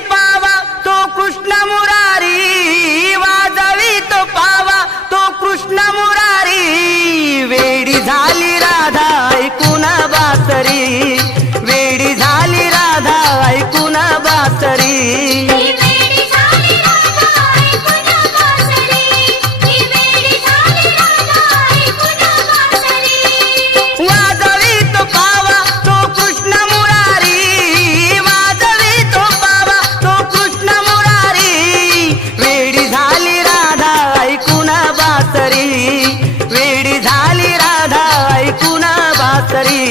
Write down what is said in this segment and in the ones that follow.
पावा तो कृष्ण मुरारी, वाजवी तो पावा तो कृष्ण मुरारी। वेडी झाली राधा ऐकून बासरी, वेडी झाली राधा ऐकून बासरी। वेडी झाली राधा ऐकून बासरी।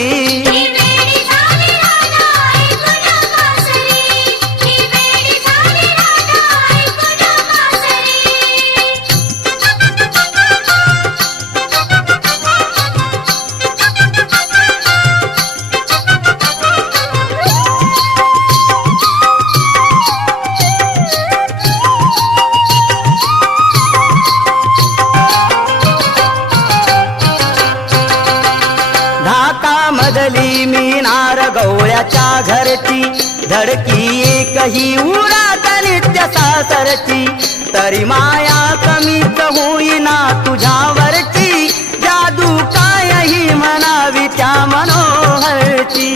मधली मीनार गवळ्याच्या घरची, धडकी एकही उरात नित्य सासरची। तरी माया कमीच होईना तुझ्यावरची, जादू कायही म्हणावी त्या मनोहरची।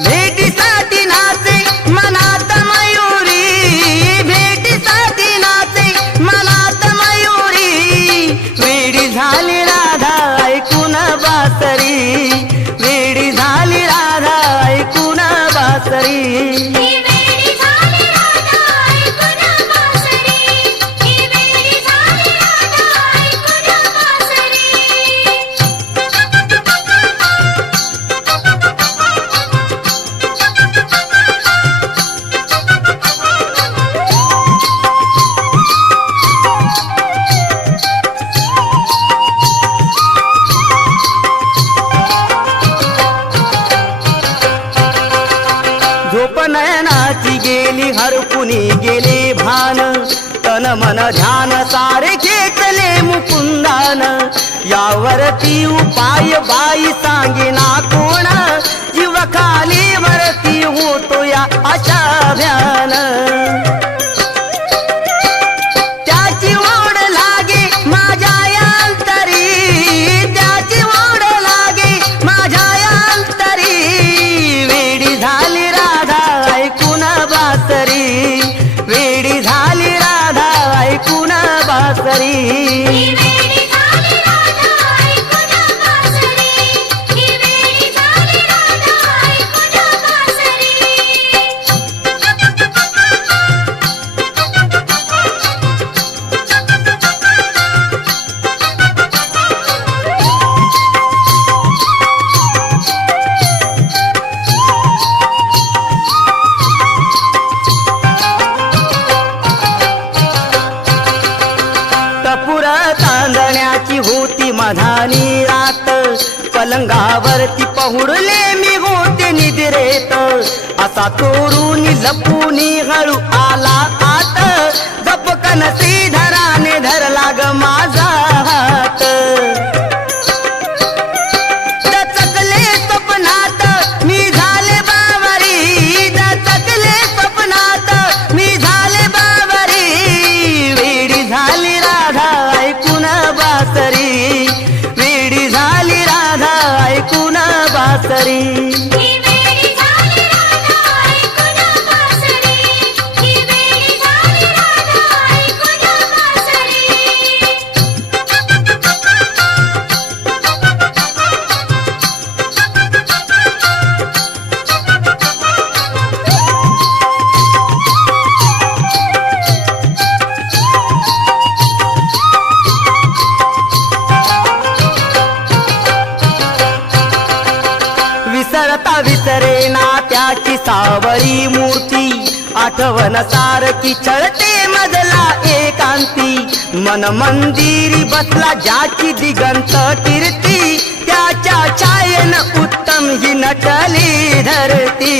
भेटीसाठी नाचे मनात मयुरी, भेटीसाठी नाचे मनात मयुरी। वेडी झाली राधा ऐकून बासरी, वेडी झाली राधा ऐकून बासरी। नयनाची गेली हरपुनी गेले भान, तन मन ध्यान सारे घेतले मुकुंदान। यावरती उपाय बाई सांगेना कोण, जीव खाली वरती होतो या अशा भ्यान। त्याची ओढ लागे माझ्या अंतरी, त्याची ओढ लागे माझ्या अंतरी। वेडी झाली ऐकून बासरी, वेडी झाली राधा ऐकून बासरी। तांदण्याची होती मधानी रात, पलंगावरती पहुडले मी होते निद्रेत। असा चोरून लपूनी हळू आला आत, गपकन श्रीधराने धरला ग माझा हात। दचकले स्वप्नात मी झाले बावरी, दचकले स्वप्नात मी झाले बावरी। वेडी झाली राधा ऐकून बासरी, वेडी झाली राधा ऐकून बासरी। विसरता विसरेना त्याची सावळी मूर्ती, आठवण सारखी छळते मजला एकांती। मन मंदिरी बसला ज्याची दिगंत कीर्ती, त्याच्या छायेन उत्तम ही नटली धरती।